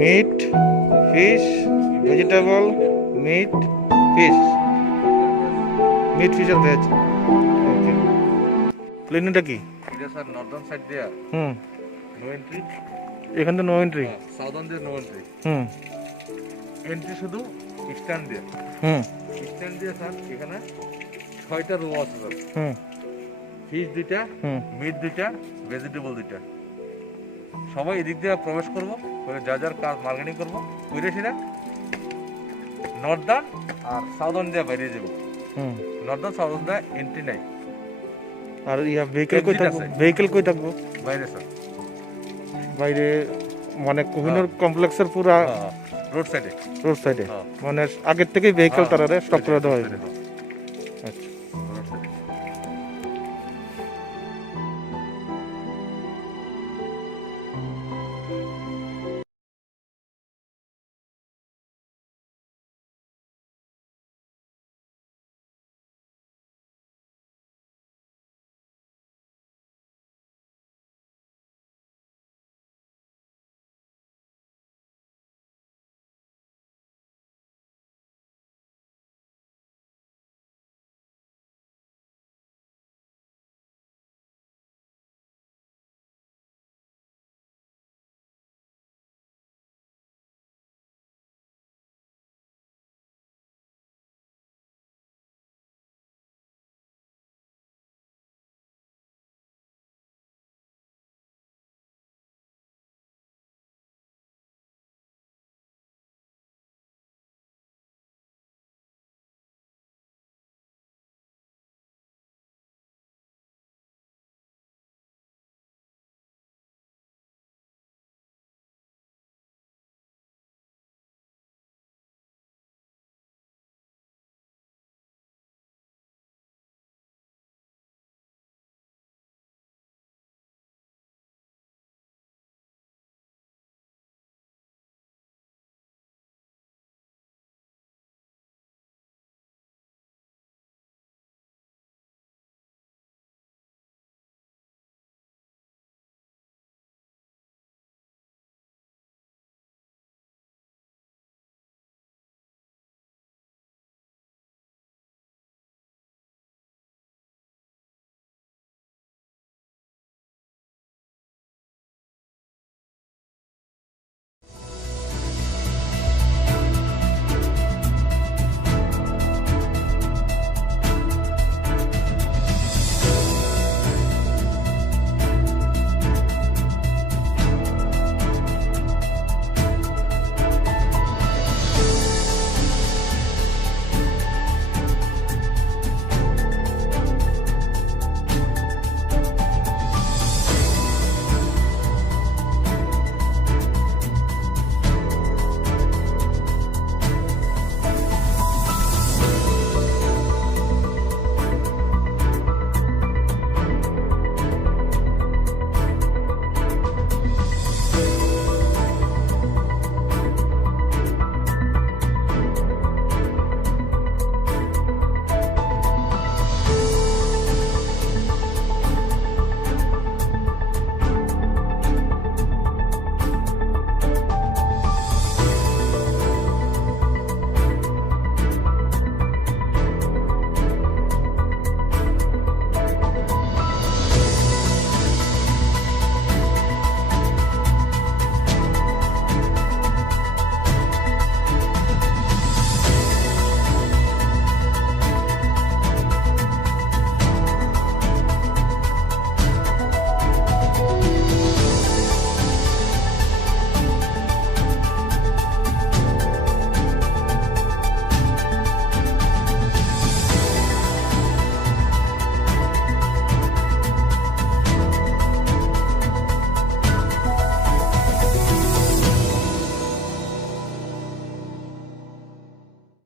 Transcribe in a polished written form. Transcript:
Meet, fish, vegetable, meat, fish, meat, fish আর veg. Okay, প্লেনটা কি? এটা স্যার নর্দার্ন সাইড দিয়া হুম, নো এন্ট্রি, এখান তো নো এন্ট্রি। সাউদার্ন দিয়ে নো এন্ট্রি। হুম এন্ট্রি শুধু ইস্টার্ন দিয়ে। হুম ইস্টার্ন দিয়ে স্যার এখানে 6টা রো আছে স্যার। হুম ফিশ 2টা, হুম মিট 2টা, ভেজিটেবল 2টা। সবাই এদিক দিয়ে প্রবেশ করবো, করে যা যার কাজ মার্কেটিং করবো, করে সেটা নর্দার্ন আর সাউদার্ন দিয়ে বাইরে যাবো। হুম। নর্দার্ন সাউদার্ন দিয়ে এন্ট্রি নাই, আর ইয়া ভেহিকেল কই Exit থাকবো? আছে। ভেহিকেল কই থাকবো? বাইরে স্যার। বাইরে মানে কোহিনুর কমপ্লেক্সের পুরা রোড সাইডে। রোড সাইডে, হ্যাঁ। মানে আগের থেকেই ভেহিকেল তারা স্টপ করে দেওয়া হয়।